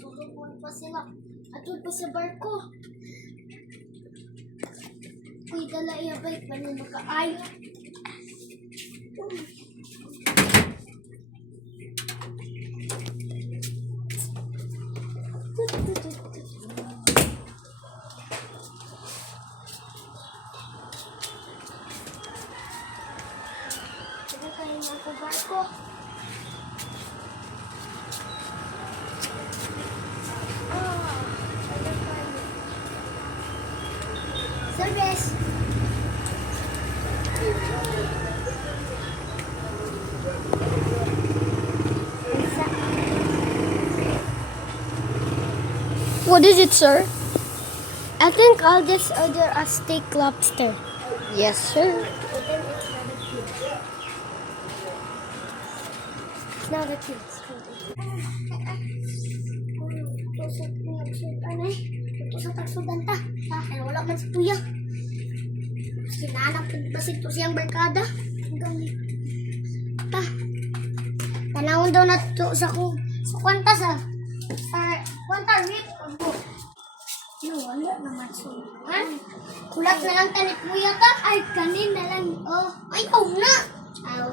Tutulungan pa sila. Atod pa sa barko. Uy, dala iyabay pa na makaayo. Sige kayo nga sa barko. Service! What is it, sir? I think I'll just order a steak lobster. Yes, sir. It's not a cute. Tusok niya usutan eh. Tusok taksudan ta. Kaya wala man sa tuya. Sinanap ba si siyang barkada? Ta. Tanawon daw na to sa kwanta sa kwanta rip. No, wala naman so. Ha? Kulat na lang tanit mo yata. Ay, kanin na lang. Oh, ay, na.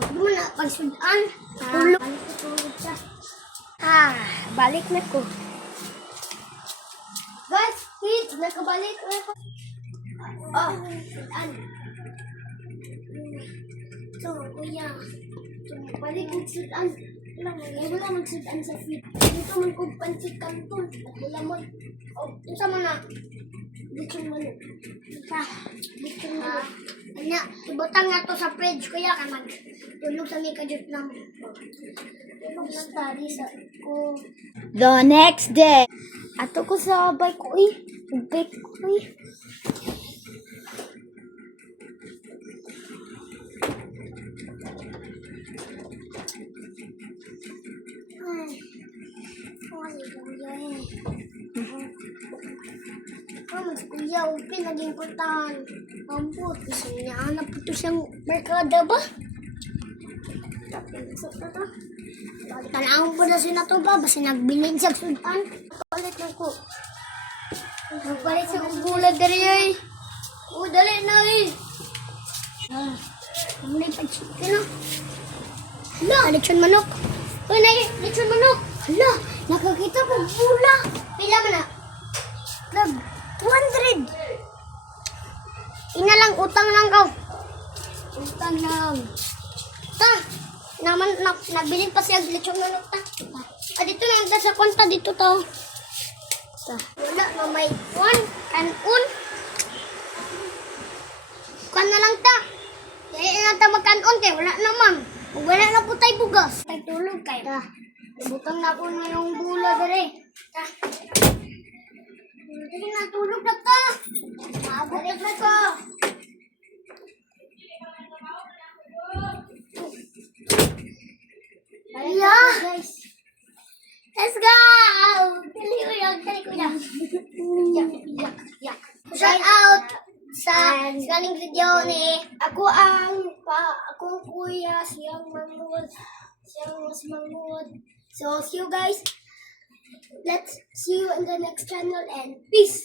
Di mo na pagsudan. Tulog. Tulog siya. Balik na ko. Guys, kids, nakabalik na ako. Oh, sudan. So, kuya. So, balik magsudan. Wala magsudan sa feed. Dito man kong pansit kanton. Wala mo. Oh, isa mo na. Lechon manok. Lechon manok. Anya, ibutang nga to sa fridge, kuya, ka tulog sa may kajut na mo. Tulog study sa ko. The next day. Ato ko sa bike ko, bike ko, mas kuya, upin, naging putan. Amput, gusto niya, hanap ito siyang merkada ba? Tapos ito to. Tanawang po na siya to ba? Basta nagbinig siya sultan. Palit na ko. Magpalit sa kugulag dali ay. O, dali na eh. Ang lipad chicken o. Hala, lechon manok. Uy, lechon manok. Hala, nakakita ko bula. Pila mo na? 200. Ina lang, utang lang ka. Utang lang. Ta, nabilin pa siya lechon manok ta. Dito lang ta sa konta, dito to. Ta. Wala na may kanon. Kan na lang ta. Kaya na ta magkanon kay wala naman. Wala na po tayo bugas. Tay tulog kay. Ta. Butang na ko na yung bula dere. Ta. Dili na tulog na ta. Abot na ko. Yeah. Guys. Let's go. Dali ko yan. Yak. Shout out sa galing video ni akong kuya siyang mangod. So see you guys. Let's see you in the next channel and peace.